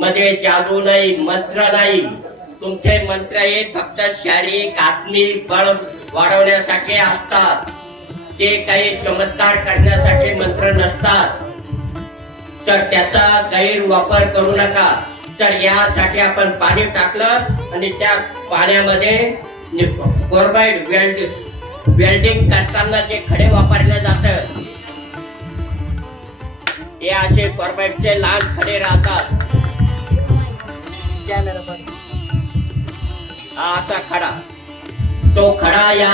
मध्ये जादू नाही मंत्र नाही. तुमचे मंत्र हे फक्त शारीरिक आत्मिक बळ वाढवण्यासाठी असतात. ते काही चमत्कार करण्यासाठी मंत्र नसतात. तर त्याचा गैरवापर करू नका. तर यासाठी आपण पाणी टाकलं आणि त्या पाण्यामध्ये कोरबाईड वेल्ड वेल्डिंग करताना जे खडे वापरले जातं हे असे कोरबाईडचे लहान खडे राहतात. हा असा खडा. तो खडा या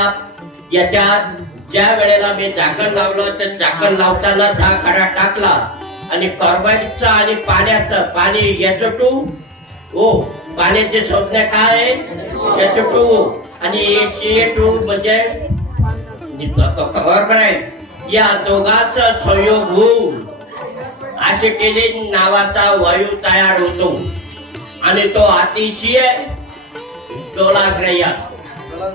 याच्यात ज्या वेळेला मी झाकण लावलं तर झाकण लावताना हा खडा टाकला आणि कार्बाईडचा आणि पाण्याचं पाणी याचं टू ओ पाण्याची संज्ञा काय आहे? याचं टू आणि सी टू म्हणजे या दोघांचा संयोग होऊन ऍसिटिलीन नावाचा वायू तयार होतो. आणि तो अतिशय डोलाग्राह्य असतो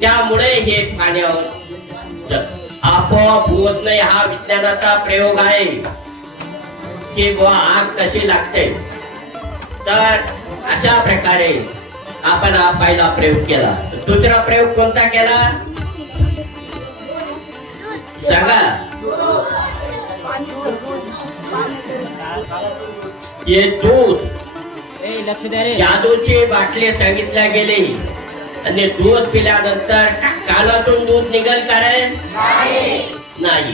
त्यामुळे हे पाण्यावर आपोआप होत नाही हा विज्ञानाचा प्रयोग आहे. की बुवा आग कशी लागते? तर अशा प्रकारे आपण हा पहिला प्रयोग केला. दुसरा प्रयोग कोणता केला? सांगा. हे दूध जादूची बाटली सांगितल्या गेली. आणि दूध पिल्यानंतर कानातून दूध निघल काय नाही.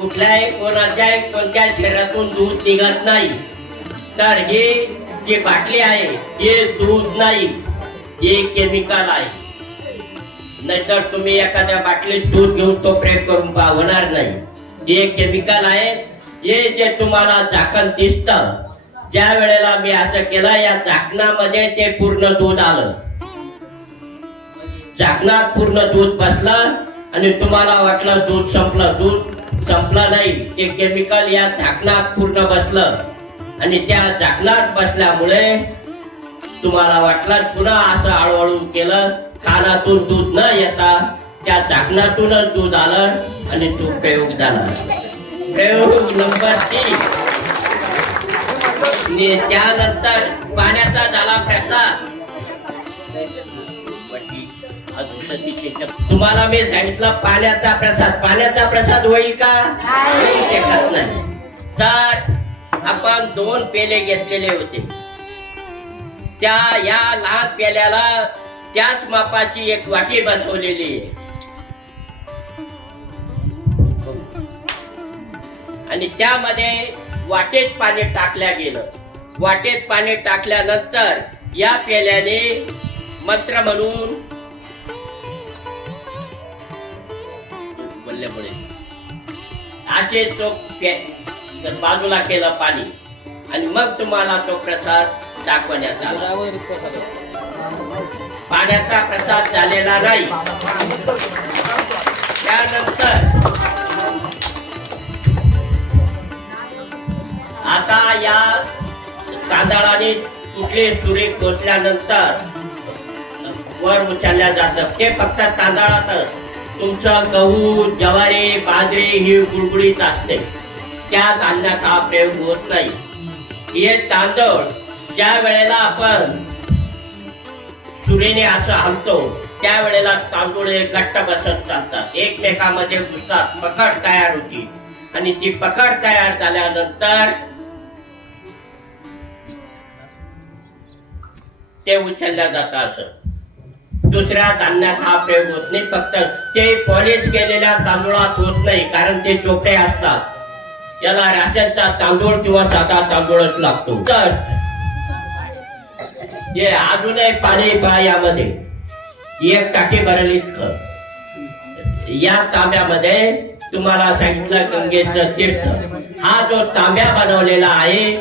कुठल्याही कोणाच्याही कोणत्या शरीरातून दूध निघत नाही. तर हे जी बाटली आहे हे दूध नाही. हे केमिकल आहे. नाहीतर तुम्ही एखाद्या बाटलीत दूध घेऊन तो प्रयोग करून पहा होणार नाही. हे केमिकल आहे हे जे तुम्हाला झाकण दिसतं ज्या वेळेला मी असं केलं या झाकणामध्ये ते पूर्ण दूध आलं. झाकणात पूर्ण दूध बसलं आणि तुम्हाला वाटलं दूध संपलं. दूध संपलं नाही. ते केमिकल या झाकणात पूर्ण बसलं. आणि त्या झाकणात बसल्यामुळे तुम्हाला वाटलं पुन्हा असं हळूहळू केलं. कानातून दूध न येता त्या झाकणातूनच दूध आलं आणि तो प्रयोग झाला. प्रयोग नंबर तीन. त्यानंतर पाण्याचा झाला प्रसाद तुम्हाला मी सांगितलं पाण्याचा प्रसाद. पाण्याचा प्रसाद होईल का? नाही तर आपण दोन पेले घेतलेले होते. त्या या लहान पेल्याला त्याच मापाची एक वाटी बसवलेली आहे. आणि त्यामध्ये वाटेत पाणी टाकल्या गेलं. वाटेत पाणी टाकल्यानंतर या पेल्याने मंत्र म्हणून असे तो बाजूला केलं पाणी आणि मग तुम्हाला तो प्रसाद दाखवण्यात आला. पाण्याचा प्रसाद झालेला नाही. त्यानंतर तांदळाने कुठले तुरे पोचल्यानंतर वर उचलल्या जातं. ते फक्त तांदळातच. तुमचं गहू ज्वारी बाजरी ही गुळगुळीत असते. त्या तांदळाचा प्रयोग होत नाही. हे तांदूळ ज्या वेळेला आपण सुरेने असं हलतो त्यावेळेला तांदूळ हे घट्ट बसत चालतात. एकमेकामध्ये घुसतात पकड तयार होती. आणि ती पकड तयार झाल्यानंतर ते उचलल्या जातं असं. दुसऱ्या धान्यात हा प्रयोग होत नाही. फक्त ते पॉलिश केलेल्या तांदूळात होत नाही कारण ते चोपडे असतात. याला राशनचा तांदूळ किंवा साधा तांदूळच लागतो. तर हे अजूनही पाणी पहा यामध्ये. एक टाकी भरली या तांब्यामध्ये तुम्हाला सांगितलं गंगेचं तीर्थ. हा जो तांब्या बनवलेला आहे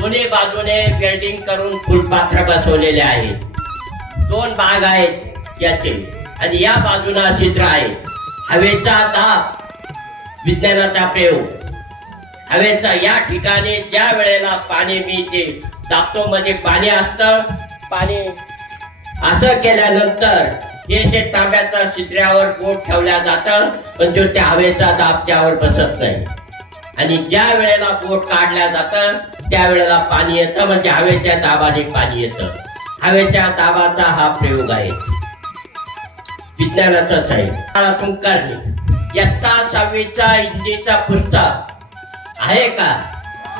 दोन्ही बाजूने वेल्डिंग करून फुलपात्र बसवलेले आहेत. दोन भाग आहेत याचे. आणि या बाजूला चित्र आहे. हवेचा दाब विज्ञानाचा प्रयोग. हवेचा या ठिकाणी ज्या वेळेला पाणी मिळते ते दाबतो मध्ये पाणी असतं. पाणी असं केल्यानंतर हे जे तांब्याच्या चित्र्यावर बोट ठेवल्या जातं पण जो त्या हवेचा दाब त्यावर बसत नाही. आणि ज्या वेळेला बोट काढल्या जातं त्यावेळेला पाणी येतं म्हणजे हवेच्या दाबाने पाणी येतं. हवेच्या दाबाचा हा प्रयोग आहे. विज्ञानाचाच आहे. काळातून करणे. सहावीचा हिंदीचा पुस्तक आहे का?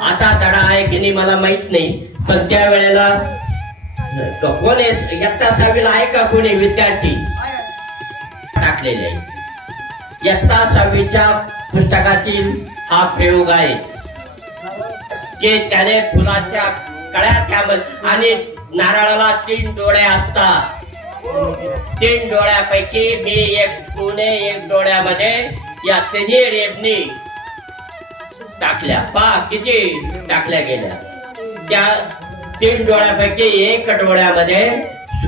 आता धडा आहे की नाही मला माहीत नाही. पण त्यावेळेला कोण यत्ता सहावीला आहे का कोणी विद्यार्थी. टाकलेले यत्ता सहावीच्या पुस्तकातील हा प्रयोग आहे. जे त्याने फुलाच्या कळ्या त्यामध्ये आणि नारळाला तीन डोळे असतात. तीन डोळ्यापैकी मी एक पुणे एक डोळ्यामध्ये या तिन्ही रेबनी टाकल्या. पा किती टाकल्या गेल्या. त्या तीन डोळ्यापैकी एक डोळ्यामध्ये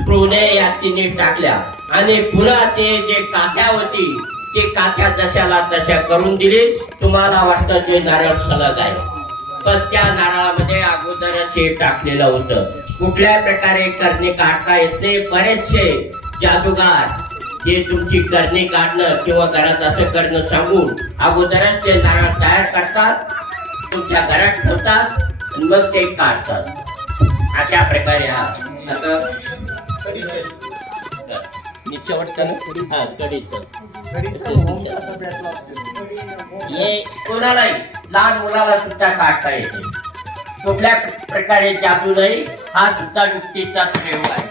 पुणे या तिन्ही टाकल्या. आणि पुन्हा ते जे काथ्या होती ते काथ्या जशाला तशा करून दिली तुम्हाला वाटतं ते नारळ सलग आहे. पण त्या नारळामध्ये अगोदरच हे टाकलेलं होतं. कुठल्या प्रकारे करणे काढता येत नाही बरेचसे जादूगार जे तुमची करणे काढणं किंवा घरात असं करणं सांगून अगोदरच ते नारळ तयार करतात तुमच्या घरात ठेवतात मग ते काढतात. अशा प्रकारे हा. मी शेवटचं ना? हा कडीचं हे कोणालाही लहान मुलाला सुद्धा काढता येते कुठल्या प्रकारे जादू नाही हा सुद्धा युक्तीचा प्रयोग आहे.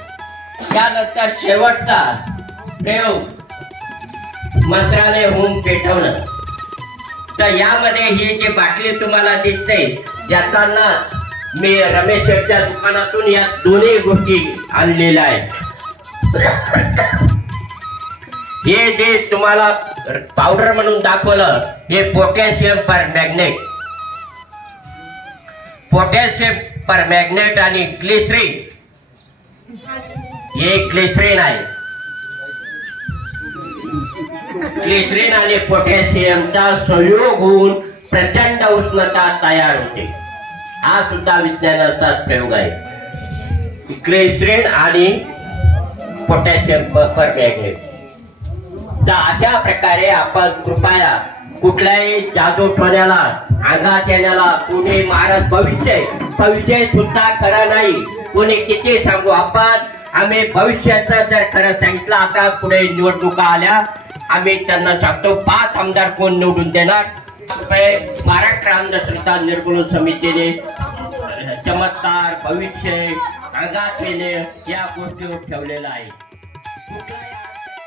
त्यानंतर शेवटचा प्रयोग मंत्रालय होऊन पेटवणं तर यामध्ये ही जी बाटली तुम्हाला दिसते याचाना मी रमेश शेठच्या दुकानातून या दोन्ही गोष्टी आणलेल्या आहेत. हे जे तुम्हाला पावडर म्हणून दाखवलं हे potassium permanganate potassium permanganate आणि ग्लिसरीन हे ग्लिसरीन आहे. ग्लिसरीन आणि पोटॅशियमचा संयोग होऊन प्रचंड उष्णता तयार होते. हा सुद्धा विज्ञानाचाच प्रयोग आहे. ग्लिसरीन आणि पोटॅशियम पर मॅग्नेट तर अशा प्रकारे आपण कृपया कुठल्याही जादू आघात अंगात येण्याला कुणी महाराज भविष्य भविष्य सुद्धा खरं नाही. कोणी किती सांगू आपण आम्ही भविष्याचं जर खरं सांगितलं आता पुढे निवडणुका आल्या आम्ही त्यांना सांगतो पाच आमदार कोण निवडून देणार? रुपये महाराष्ट्र अंधश्रद्धा निर्मूलन समितीने चमत्कार भविष्य अंगात येणे या गोष्टीवर ठेवलेलं आहे. कुठलाही